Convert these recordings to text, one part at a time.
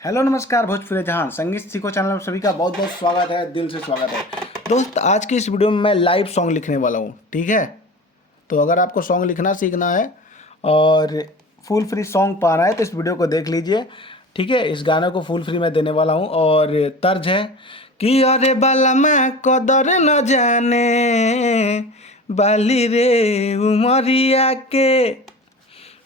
Hello नमस्कार भोजपुरी जहान संगीत सीखो चैनल में सभी का बहुत बहुत स्वागत है, दिल से स्वागत है। दोस्त, आज की इस वीडियो में मैं लाइव सॉन्ग लिखने वाला हूँ, ठीक है। तो अगर आपको सॉन्ग लिखना सीखना है और फुल फ्री सॉन्ग पाना है तो इस वीडियो को देख लीजिए, ठीक है। इस गाने को फुल फ्री में देने वाला हूँ और तर्ज है कि अरे बाला मैं कदर न जाने बाली रे उमरिया के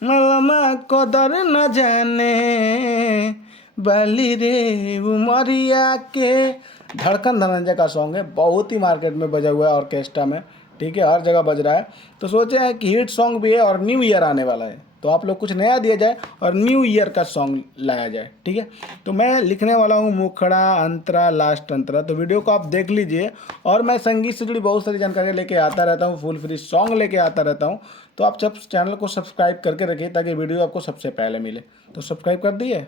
मलमा कदर न जाने बाली रे उमरिया के। धड़कन धनंजय का सॉन्ग है, बहुत ही मार्केट में बजा हुआ है ऑर्केस्ट्रा में, ठीक है, हर जगह बज रहा है। तो सोचे हैं कि हिट सॉन्ग भी है और न्यू ईयर आने वाला है तो आप लोग कुछ नया दिया जाए और न्यू ईयर का सॉन्ग लाया जाए, ठीक है। तो मैं लिखने वाला हूँ मुखड़ा अंतरा लास्ट अंतरा। तो वीडियो को आप देख लीजिए और मैं संगीत से जुड़ी बहुत सारी जानकारियाँ लेके आता रहता हूँ, फुल फ्री सॉन्ग लेके आता रहता हूँ। तो आप सब चैनल को सब्सक्राइब करके रखिए ताकि वीडियो आपको सबसे पहले मिले। तो सब्सक्राइब कर दिए?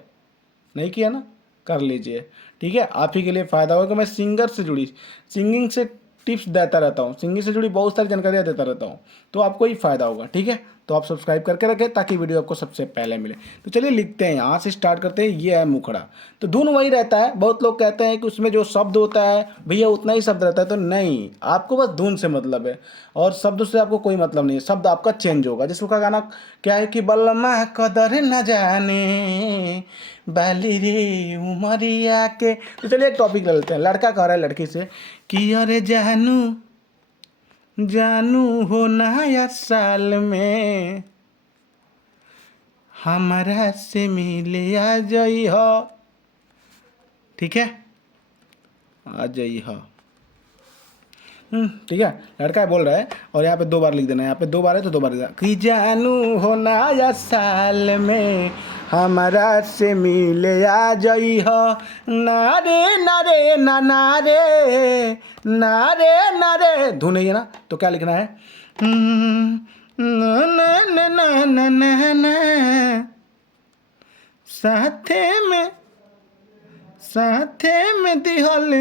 नहीं किया ना? कर लीजिए, ठीक है। आप ही के लिए फ़ायदा होगा कि मैं सिंगर से जुड़ी सिंगिंग से टिप्स देता रहता हूँ, सिंगिंग से जुड़ी बहुत सारी जानकारियाँ देता रहता हूँ, तो आपको ही फ़ायदा होगा, ठीक है। तो आप सब्सक्राइब करके रखें ताकि वीडियो आपको सबसे पहले मिले। तो चलिए लिखते हैं, यहाँ से स्टार्ट करते हैं। ये है मुखड़ा। तो धुन वही रहता है। बहुत लोग कहते हैं कि उसमें जो शब्द होता है भैया उतना ही शब्द रहता है, तो नहीं, आपको बस धुन से मतलब है और शब्द से आपको कोई मतलब नहीं है। शब्द आपका चेंज होगा। जिसका का गाना क्या है कि बल्लमा कदर न जाने बाली रे उमरिया के। तो चलिए एक टॉपिक ले लेते हैं। लड़का कह रहा है लड़की से कि अरे जानू जानू हो नया साल में हमारा से मिले आ जाई हो, ठीक है, आ जाई हो। ठीक है, लड़का बोल रहा है और यहाँ पे 2 बार लिख देना है। यहाँ पे 2 बार है तो 2 बार लिख देना कि जानू हो नया साल में हमारा से मिले आ जाई हो। नारे नारे ना नारे नारे नारे। धुन है ना, तो क्या लिखना है? ना ना ना ना ना ना साथे में दिहल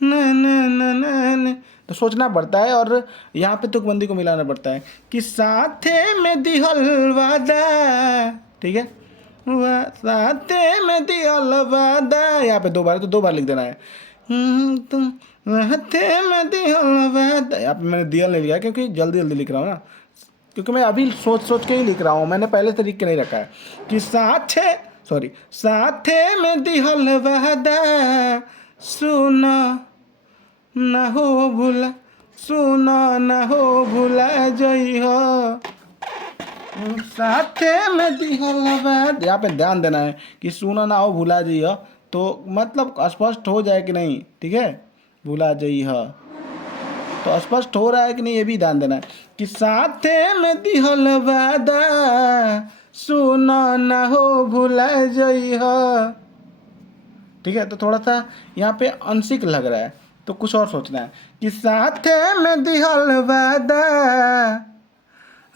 न न न न न। तो सोचना पड़ता है और यहाँ पे तुकबंदी को मिलाना पड़ता है कि साथे में दिहल वादा, ठीक है, साथे में दिहल वादा। यहाँ पे 2 बार है तो 2 बार लिख देना है। तुम साथे में दिहल वादा। यहाँ पे मैंने दियल नहीं लिखा क्योंकि जल्दी जल्दी लिख रहा हूँ ना, क्योंकि मैं अभी सोच सोच के ही लिख रहा हूँ, मैंने पहले से लिख के नहीं रखा है कि साथे में दिहल वादा सुना ना हो भूला, सुना ना हो भूला जई हो साथे में दिहल बात। यहाँ पे ध्यान देना है कि सुना ना हो भूला जई हो, तो मतलब स्पष्ट हो जाए कि नहीं, ठीक है। भूला जई हो तो स्पष्ट हो रहा है कि नहीं, ये भी ध्यान देना है कि साथे में दिहल वादा सुना ना हो भूला जई हो, ठीक है। तो थोड़ा सा यहाँ पे आंशिक लग रहा है तो कुछ और सोचना है कि साथे में दिहल वादा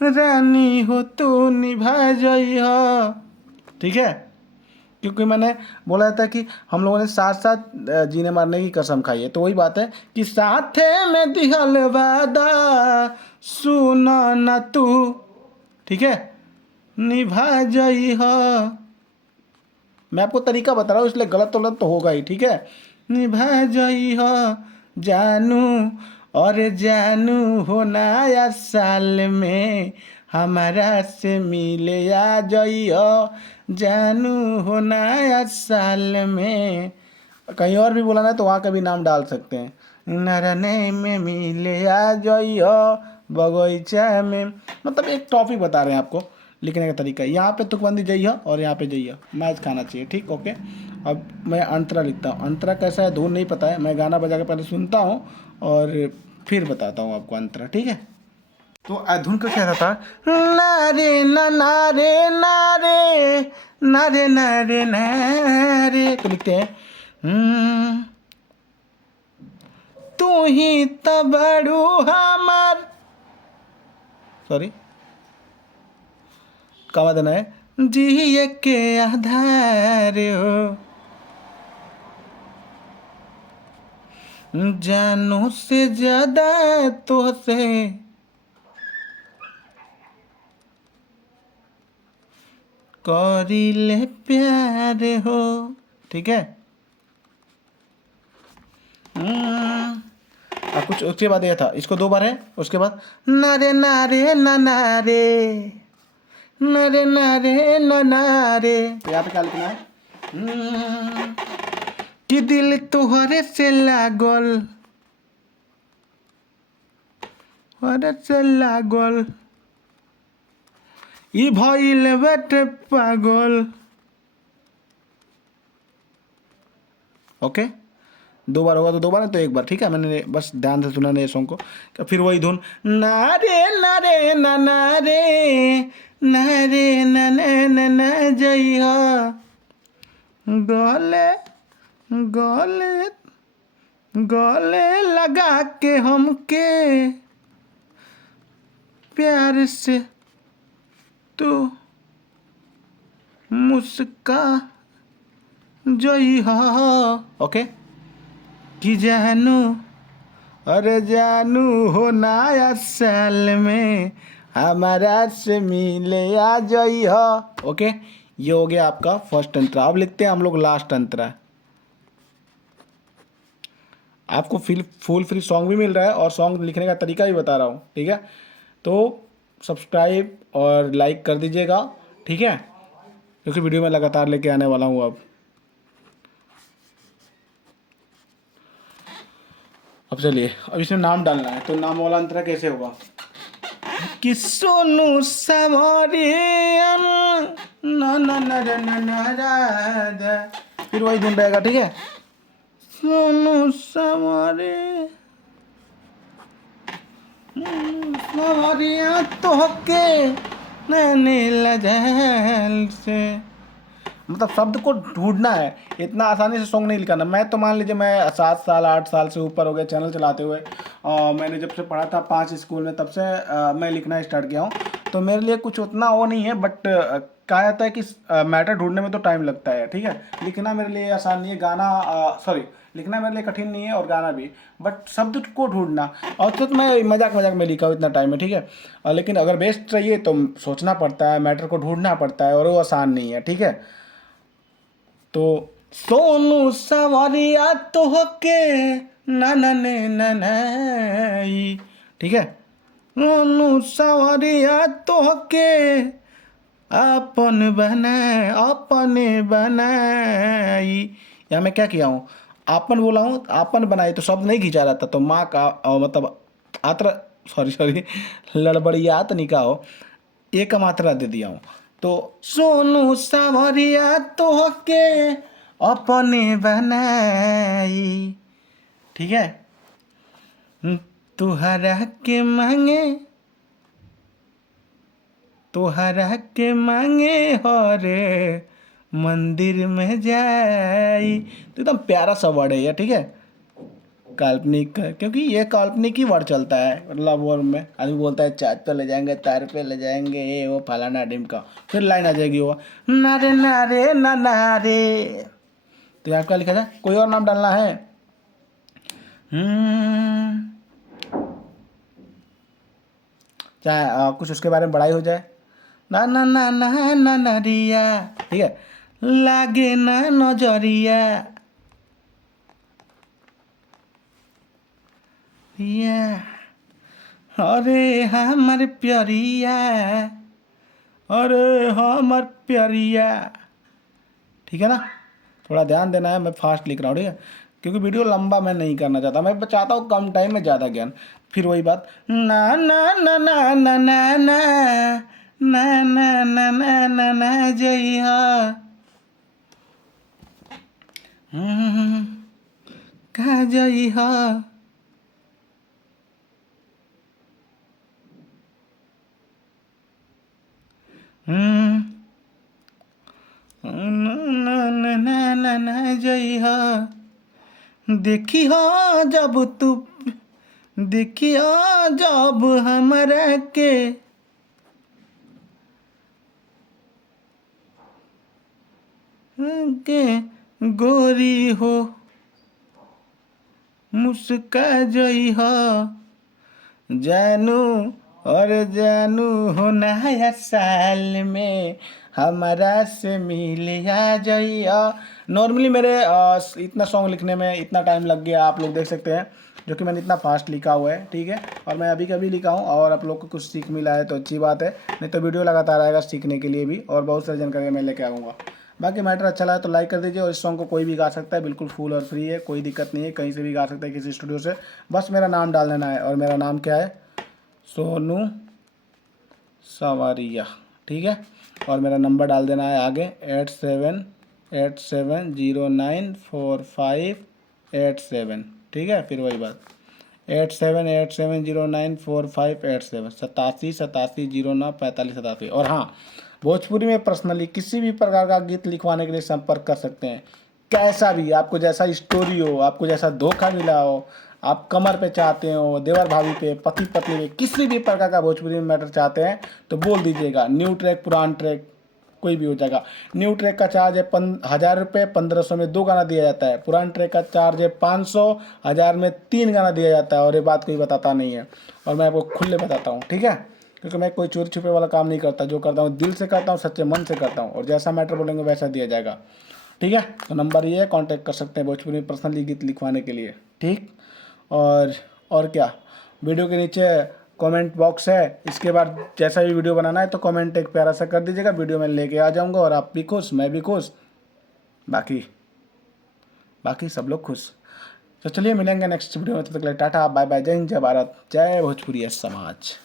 रानी हो तू निभा जई हो, ठीक है। क्योंकि मैंने बोला था कि हम लोगों ने साथ साथ जीने मारने की कसम खाई है, तो वही बात है कि साथे में दिहल वादा सुना न तू, ठीक है, निभा जई हो। मैं आपको तरीका बता रहा हूँ इसलिए गलत तो होगा ही, ठीक है। निभा जई हो जानू और जानू हो नया साल में हमारा से मिले आ जई हो जानू हो नया साल में। कहीं और भी बोला ना तो वहाँ का भी नाम डाल सकते हैं। नरने में मिले आ जई हो बगीचा में। मतलब एक टॉपिक बता रहे हैं आपको लिखने का तरीका। यहाँ पे तुकबंदी जाइए और यहाँ पे जाइए, मैच खाना चाहिए, ठीक, ओके। अब मैं अंतरा लिखता हूँ। अंतरा कैसा है धुन नहीं पता है, मैं गाना बजा के पहले सुनता हूँ और फिर बताता हूँ आपको अंतरा, ठीक है। तो धुन का क्या था? नारे ना नारे नारे नारे नारे नारे। तो लिखते हैं तू ही तो बड़ू हमार, सॉरी, कमा देना है जिए के आधार हो जानू से ज्यादा तो से करिले प्यार हो, ठीक है। और कुछ उसके बाद ये था, इसको 2 बार है, उसके बाद नारे नारे ना नारे, नारे नारे ना नारे। तो यहाँ पे क्या लिखना है कि दिल तुहरे से लागल, हरे से लागल, ई भइल बेटे पागल। ओके, 2 बार होगा तो 2 बार है, तो 1 बार, ठीक है। मैंने बस ध्यान से सुना नहीं सॉन्ग को। फिर वही धुन नारे नारे ना नारे, नारे ना ना ना जइहा, गले गले गले लगा के हमके प्यार से तू मुस्का जइहा। ओके, कि जानू, अरे जानू हो नया साल में हमारा से मिले आ जइहा। ओके, ये हो गया आपका फर्स्ट अंतरा। अब लिखते हैं हम लोग लास्ट अंतरा। आपको फुल फ्री सॉन्ग भी मिल रहा है और सॉन्ग लिखने का तरीका भी बता रहा हूँ, ठीक है। तो सब्सक्राइब और लाइक कर दीजिएगा, ठीक है, क्योंकि वीडियो में लगातार लेके आने वाला हूँ। अब चलिए, अब इसमें नाम डालना है, तो नाम वाला अंतरा कैसे होगा कि सोनू सावरिया ना ना ना ना ना ना राधा, फिर वही धुन रहेगा, ठीक है। सोनू सावरिया सावरिया तोहके नैने लजल से, मतलब शब्द को ढूंढना है। इतना आसानी से सॉन्ग नहीं लिखना। मैं तो मान लीजिए मैं 7 साल 8 साल से ऊपर हो गए चैनल चलाते हुए, मैंने जब से पढ़ा था 5 स्कूल में, तब से मैं लिखना स्टार्ट किया हूँ। तो मेरे लिए कुछ उतना वो नहीं है, बट कहा जाता है कि मैटर ढूंढने में तो टाइम लगता है, ठीक है। लिखना मेरे लिए आसान नहीं है, गाना सॉरी, लिखना मेरे लिए कठिन नहीं है और गाना भी, बट शब्द को ढूंढना। और तो मैं मजाक मजाक में लिखा हूँ इतना टाइम में, ठीक है। लेकिन अगर बेस्ट चाहिए तो सोचना पड़ता है, मैटर को ढूंढना पड़ता है, और वो आसान नहीं है, ठीक है। तो सोनू सवरिया तोहके ना ना ने ना नहीं, ठीक है। सोनू सवरिया तोहके अपन बनाए, अपने बनाई। यहाँ मैं क्या किया हूँ, आपन बोला हूँ, आपन बनाई, तो शब्द नहीं खींचा रहता, तो माँ का मतलब आत्र, सॉरी सॉरी, लड़बड़ियात नहीं का हो, एक मात्रा दे दिया हूँ। तो सोनू सावरिया तोहके अपने बनाई, ठीक है। तुहरा के मांगे, तुहरा के मांगे हरे मंदिर में जाई। तो एकदम प्यारा सा वर्ड है ये, ठीक है। काल्पनिक, क्योंकि ये काल्पनिक ही वर्ड चलता है लव वर्ड में। आदमी बोलता है चाँद पे ले जाएंगे, तार पे ले जाएंगे, ये वो फलाना ढिमका, फिर लाइन आ जाएगी वो नारे नारे ना नारे। तो यहाँ क्या लिखा था, कोई और नाम डालना है। चाहे कुछ उसके बारे में बड़ाई हो जाए, ना ना ना ना ना नरिया, ठीक है, लागे ना नजरिया, अरे हमर प्यारिया, अरे हमर प्यारिया, ठीक है ना। थोड़ा ध्यान देना है, मैं फास्ट लिख रहा हूँ, ठीक है, क्योंकि वीडियो लंबा मैं नहीं करना चाहता। मैं चाहता हूँ कम टाइम में ज़्यादा ज्ञान। फिर वही बात ना ना ना ना ना ना ना ना ना ना ना ना ना जइहा, कहा जइहा, ना जइहा, देखी हो जब तू, देखी हो जब हमरा के गोरी हो मुस्का जइहा, जानू और जानू हो नया साल में हमारा से मिल आ जाइया। नॉर्मली मेरे इतना सॉन्ग लिखने में इतना टाइम लग गया, आप लोग देख सकते हैं, जो कि मैंने इतना फास्ट लिखा हुआ है, ठीक है। और मैं अभी कभी लिखा हूँ और आप लोग को कुछ सीख मिला है तो अच्छी बात है, नहीं तो वीडियो लगातार आएगा सीखने के लिए भी और बहुत सारी जानकारी मैं लेके आऊँगा। बाकी मैटर अच्छा लगा तो लाइक कर दीजिए। और इस सॉन्ग को कोई भी गा सकता है, बिल्कुल फुल और फ्री है, कोई दिक्कत नहीं है, कहीं से भी गा सकता है किसी स्टूडियो से, बस मेरा नाम डाल देना है। और मेरा नाम क्या है, सोनू सवारिया, ठीक है। और मेरा नंबर डाल देना है आगे 8787094587, ठीक है। फिर वही बात 8787094587, 8787094587। और हाँ, भोजपुरी में पर्सनली किसी भी प्रकार का गीत लिखवाने के लिए संपर्क कर सकते हैं, कैसा भी, आपको जैसा स्टोरी हो, आपको जैसा धोखा मिला हो, आप कमर पे चाहते हो, देवर भाभी पे, पति पत्नी पे, किसी भी प्रकार का भोजपुरी में मैटर चाहते हैं तो बोल दीजिएगा। न्यू ट्रैक पुरान ट्रैक कोई भी हो जाएगा। न्यू ट्रैक का चार्ज है 1000 रुपये, 1500 में 2 गाना दिया जाता है। पुरान ट्रैक का चार्ज है 500, 1000 में 3 गाना दिया जाता है। और ये बात कोई बताता नहीं है, और मैं आपको खुले बताता हूँ, ठीक है। क्योंकि मैं कोई चोरी छुपे वाला काम नहीं करता, जो करता हूँ दिल से करता हूँ, सच्चे मन से करता हूँ, और जैसा मैटर बोलेंगे वैसा दिया जाएगा, ठीक है। तो नंबर ये है, कांटेक्ट कर सकते हैं भोजपुरी में पर्सनली गीत लिखवाने के लिए, ठीक। और क्या, वीडियो के नीचे कमेंट बॉक्स है, इसके बाद जैसा भी वीडियो बनाना है तो कमेंट एक प्यारा सा कर दीजिएगा, वीडियो में लेके आ जाऊंगा, और आप भी खुश, मैं भी खुश, बाकी बाकी सब लोग खुश। तो चलिए मिलेंगे नेक्स्ट वीडियो में, तब तक के लिए टाटा बाय बाय, जय हिंद, जय भारत, जय भोजपुरी समाज।